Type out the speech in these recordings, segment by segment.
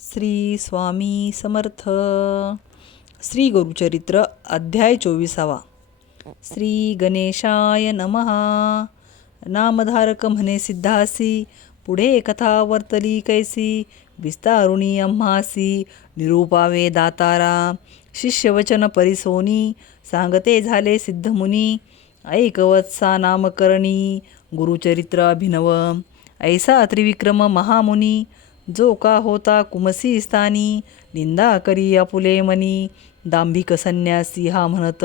श्री स्वामी समर्थ. श्री गुरुचरित्र अध्याय चोवीसावा. श्री गणेशाय नमहा नामधारक म्हणे सिद्धासी पुढे कथा वर्तली कैसी विस्तारुणी अम्हासी निरूपावे दातारा शिष्यवचन परिसोनी सांगते झाले सिद्धमुनी ऐकवत्सा नामकरणी गुरुचरित्र अभिनव ऐसा त्रिविक्रम महामुनी जो का होता कुमसी स्थानी निंदा करी आपुले मनी दांभिक संन्यासी हा म्हणत.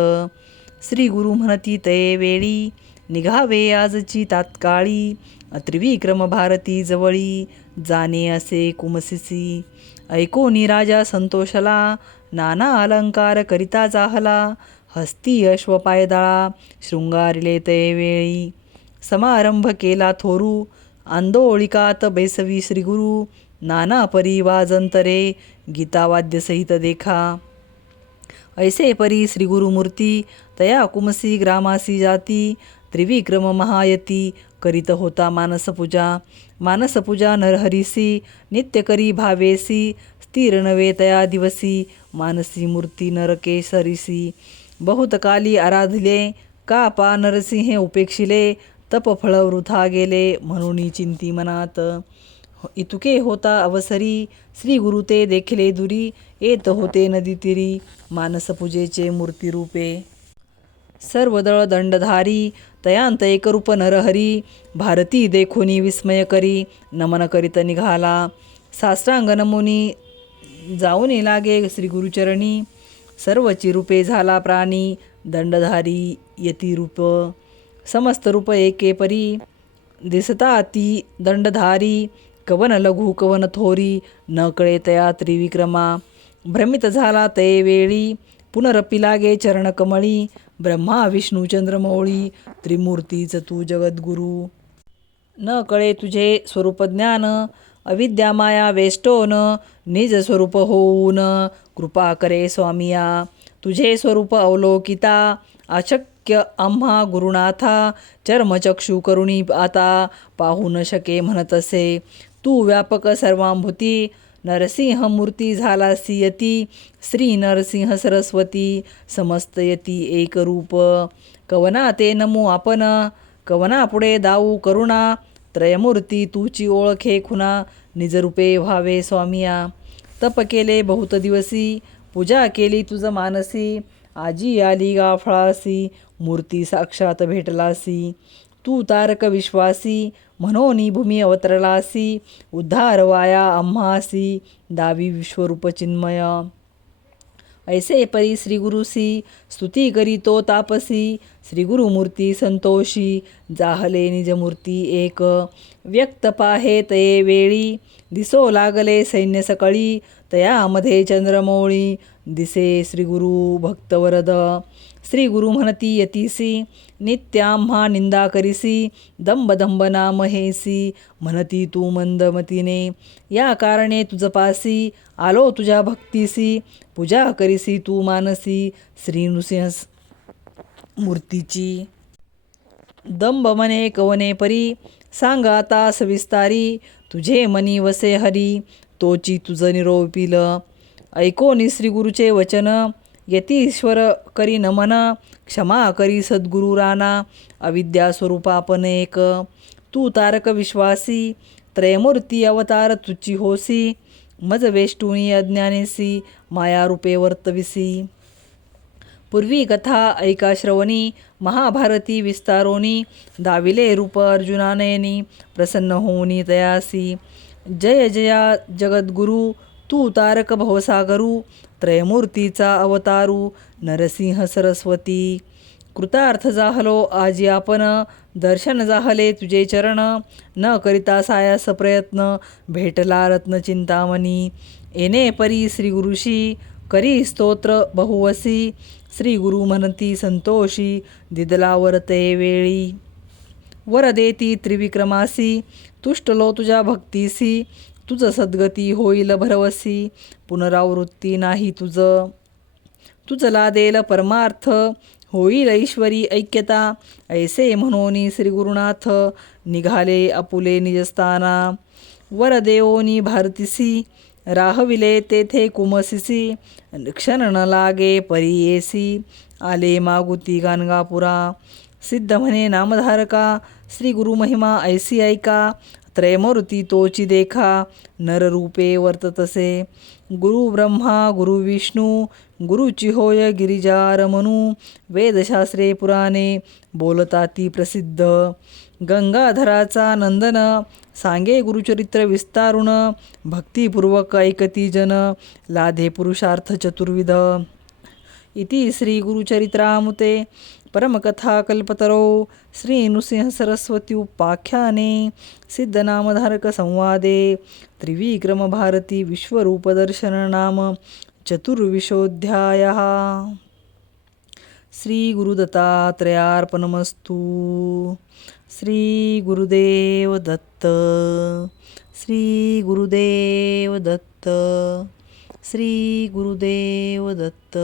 श्री गुरु म्हणती तये वेळी निघावे आजची तात्काळी त्रिविक्रम भारती जवळी जाणे असे कुमसिसी. ऐकोनी राजा संतोषला नाना अलंकार करिता जाहला हस्ती अश्वपायदळा शृंगारिले तये वेळी. समारंभ केला थोरू आंदोळिकात बैसवी श्रीगुरु नाना परिवाजंतरे गीतावाद्यसहित देखा। ऐसे परी श्री गुरुमूर्ती तया कुमसी ग्रामासी जाती त्रिविक्रम महायती करीत होता मानसपूजा मानसपूजा नरहरीसी नित्य करी भावेसी स्थिर नवे तया दिवसी मानसी मूर्ती नरके बहुतकाली बहुत काली आराधिले का पा नरसिंहे उपेक्षिले तप फळ वृथा गेले म्हणून चिंती मनात। इतुके होता अवसरी श्री गुरु ते देखिले दुरी येत होते नदीतिरी मानसपूजेचे मूर्तिरूपे सर्वदळ दंडधारी तयांत एकरूप नरहरी भारती देखोनी विस्मय करी नमन करीत निघाला. साष्टांग नमुनी जाऊन लागे श्री गुरुचरणी सर्वची रूपे झाला प्राणी दंडधारी यतिरूप. समस्त रूप एके परी दिसता ती दंडधारी कवन लघु कवन थोरी न कळे तया त्रिविक्रमा. भ्रमित झाला ते वेळी पुनरपी लागे चरणकमळी ब्रह्मा विष्णू चंद्रमौळी त्रिमूर्तीच तू जगद्गुरु. न कळे तुझे स्वरूप ज्ञान अविद्या माया वेष्टोन निज स्वरूप होऊन. कृपा करे स्वामिया तुझे स्वरूप अवलोकिता. अशक्य आम्हा गुरुनाथा चर्मचक्षु करुणी आता पाहू न शके म्हणत असे तू व्यापक सर्वांभूती नरसिंह मूर्ती झालासी यती श्री नरसिंह सरस्वती समस्त यती एक रूप. कवना ते नमू आपण कवना पुढे दाऊ करुणा त्रयमूर्ती तुची ओळखे खुना निजरूपे व्हावे स्वामिया. तप केले बहुत दिवसी पूजा केली तुझ मानसी आजी आली गाफळासी मूर्ती साक्षात भेटलासी. तू तारक विश्वासी म्हणोनी भूमी अवतरलासी उद्धार वाया आम्हासी दावी विश्वरूप चिन्मय. ऐसे परी श्रीगुरुसी स्तुती करीतो तापसी श्रीगुरुमूर्ती संतोषी जाहले निजमूर्ती एक. व्यक्त पाहे तये वेळी दिसो लागले सैन्य सकळी तयामध्ये चंद्रमोळी दिसे श्रीगुरु भक्तवरद। श्री गुरु म्हणती यतीसी नित्याम्हा निंदा करीसी दंब दंब नाम हेसी म्हणती तू मंदमतीने या कारणे तुझ पासी आलो तुझ्या भक्तीसी पूजा करीसी तू मानसी श्री नृसिंह मूर्तीची। दंब मने कवने परी सांगा आता सविस्तारी तुझे मनी वसे हरी तोची तुझं निरोपिल। ऐकोनी श्रीगुरुचे वचन. यतीश्वर करी नमन क्षमा करी सद्गुरु राना अविद्या स्वरूपापनेक तू तारक विश्वासी त्रयमूर्ती अवतार तुची होसी मज वेष्टुणी अज्ञानेसी मायारूपे वर्तविसी. पूर्वी कथा ऐका श्रवणी महाभारती विस्तारोनी दाविले रूप अर्जुनानयनी प्रसन्न होऊनी तयासी. जय जया जगद्गुरु तू तारक भवसागरू त्रयमूर्तीचा अवतारू नरसिंह सरस्वती। कृतार्थ जाहलो आजी आपण दर्शन जाहले तुझे चरण न करिता सायास प्रयत्न भेटला रत्न चिंतामणी। येणे परी श्री गुरुशी करी स्तोत्र बहुवसी। श्री गुरु म्हणती संतोषी दिदलावरते वेळी। वर देती त्रिविक्रमासी तुष्टलो तुझ्या भक्तीसी। तुझं सद्गती होईल भरवसी पुनरावृत्ती नाही तुझं. तुझला लादेल परमार्थ होईल ईश्वरी ऐक्यता ऐसे म्हणून श्री गुरुनाथ निघाले अपुले निजस्ताना वर देवोनी भारतीसी राहविले तेथे कुमसिसी क्षण न लागे परियेसी आले मागुती गाणगापुरा. सिद्ध म्हणे नामधारका श्री गुरु महिमा ऐसी ऐका. त्रयमरुती तोची देखा नररूपे वर्ततसे। गुरु ब्रह्मा गुरु विष्णू गुरुची होय गिरिजारमनू वेदशास्त्रे पुराणे बोलता ती प्रसिद्ध। गंगाधराचा नंदन सांगे गुरुचरित्र विस्तारुण भक्तिपूर्वक ऐकती जन लाधे पुरुषार्थ चतुर्विध। इति श्रीगुरुचरित्रामुते गुरुचरित्रामुते परमकथा कल्पतरो श्री नृसिंह सरस्वती उपाख्याने सिद्धनामधारक संवादे त्रिविक्रम भारती विश्वरूपदर्शन नाम चतुर्विशोऽध्यायः श्री गुरुदत्तात्रयार्पणमस्तु। श्री गुरुदेव दत्त। श्री गुरुदेव दत्त। श्री गुरुदेव दत्त।